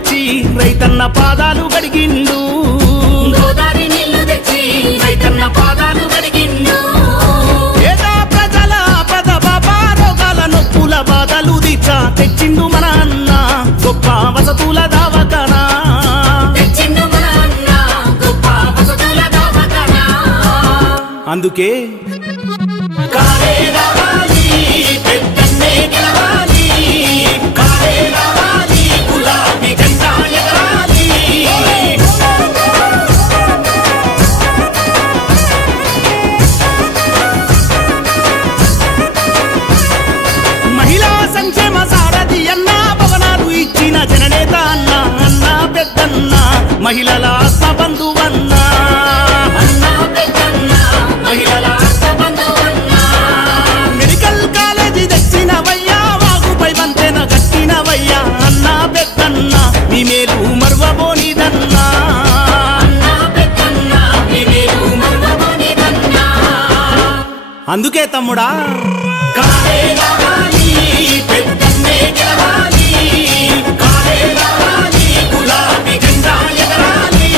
తెచ్చి రైతన్న పాదాలు గడిగిండు. గోదావరి నీళ్లు తెచ్చి రైతన్న పాదాలు గడిగిండు. పేద ప్రజల ఆపద బాబా రోగాల నొప్పుల బాధలు దీచా తెచ్చిండు మన అన్న గొప్ప వసతుల దవాఖానా. తెచ్చిండు మన అన్న గొప్ప వసతుల దవాఖానా. అందుకే కాలే రావాలి పెద్దన్నే గెలవాలి, కాలే రావాలి గులాబీ జెండా ఎగరాలి. మహిళా సంక్షేమ సారథి అన్న భవనాలు ఇచ్చిన జననేత అన్న అన్న పెద్దన్న మహిళల ఆత్మ బంధువన్న. అన్న పెద్దన్న మహిళల ఆత్మబంధువన్న. మెడికల్ కాలేజీ తెచ్చినవయ్యా వాగుపై వంతెన కట్టినవయ్యా అన్న పెద్దన్న నీ మేలు మరువబోనిదన్నా. అన్న పెద్దన్న నీ మేలు మరువబోనిదన్న. అందుకే తమ్ముడా కాలే రావాలి పెద్దన్నే గెలవాలి, కాలే రావాలి గులాబీ జెండా ఎగరాలి.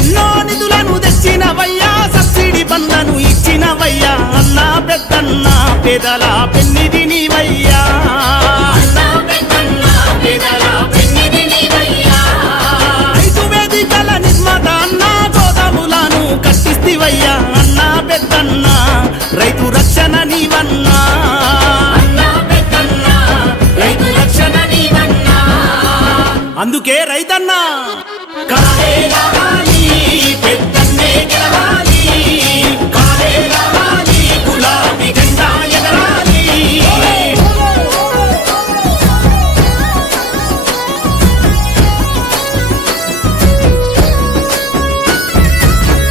ఎన్నో నిధులను తెచ్చినవయ్యా సబ్సిడీ బండ్లను ఇచ్చినవయ్యా అన్న పెద్దన్న పేదల పెన్నిది నీవయ్యా. అన్న పెద్దన్న పేదల పెన్నిధి నీవయ్యా. రైతు వేదికల నిర్మాత అన్న గోదాములను కట్టిస్తివయ్యా అన్న పెద్దన్న రైతు రక్షణ నీవన్నా. అన్న పెద్దన్న రైతు రక్షణ నీవన్నా. అందుకే రైతన్న కాలే రావాలి పెద్దన్నే గెలవాలి, కాలే రావాలి గులాబీ జెండా ఎగరాలి.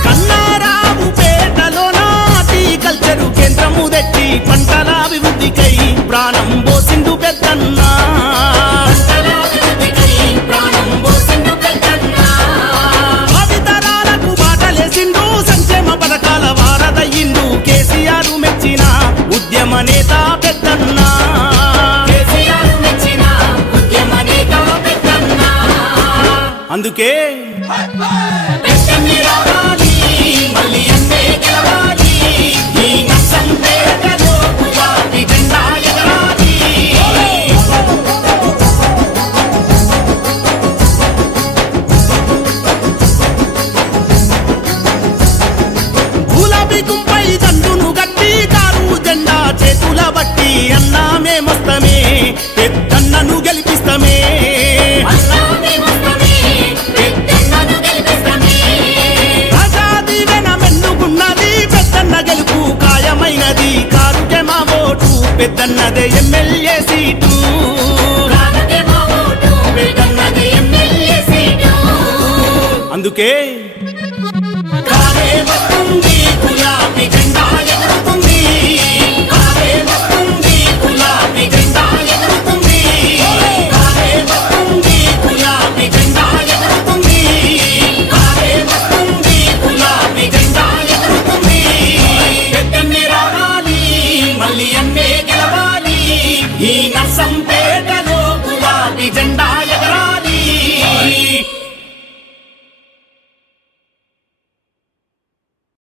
కన్నారావు పేటలో హార్టికల్చరు కేంద్రము తెచ్చి పంటల అభివృద్ధికై ప్రాణం పోసిండు పెద్దన్న. పంటల అభివృద్ధికై ప్రాణం పోసిండు పెద్దన్న. భావితరాలకు బాటలేసిండు సంక్షేమ పథకాల వారదయ్యిండు కేసీఆర్ మెచ్చిన ఉద్యమ నేత పెద్దన్న. కేసీఆర్ మెచ్చిన ఉద్యమ నేత పెద్దన్న. అందుకే పెద్దన్నే రావాలి మళ్ళీ అన్నే గెలవాలి, ఈ నష్టం పేదలో గులాబీ జెండా ఎగరాలి. గులాబీ కుంపై దండును గట్టి కారు జెండా చేతుల బట్టి అన్నా మేమొస్తమే పెద్దన్నను గెలిపిస్తమే. అన్నా మేమొస్తమే పెద్దన్నను గెలిపిస్తమే. ప్రజా దీవెన మెండుకున్నది పెద్దన్న గెలుపు ఖాయమైనది కారుకే మా ఓటు పెద్దన్నదే ఎమ్మెల్యే సీటు. కారుకే మా ఓటు పెద్దన్నదే ఎమ్మెల్యే సీటు. అందుకే కాలే వస్తుంది గులాబీ జెండా ఎగురుతుంది, కాలే వస్తుంది గులాబీ జెండా ఎగురుతుంది, కాలే వస్తుంది గులాబీ జెండా ఎగురుతుంది, కాలే వస్తుంది గులాబీ జెండా ఎగురుతుంది. పెద్దన్నే రావాలి మళ్ళీ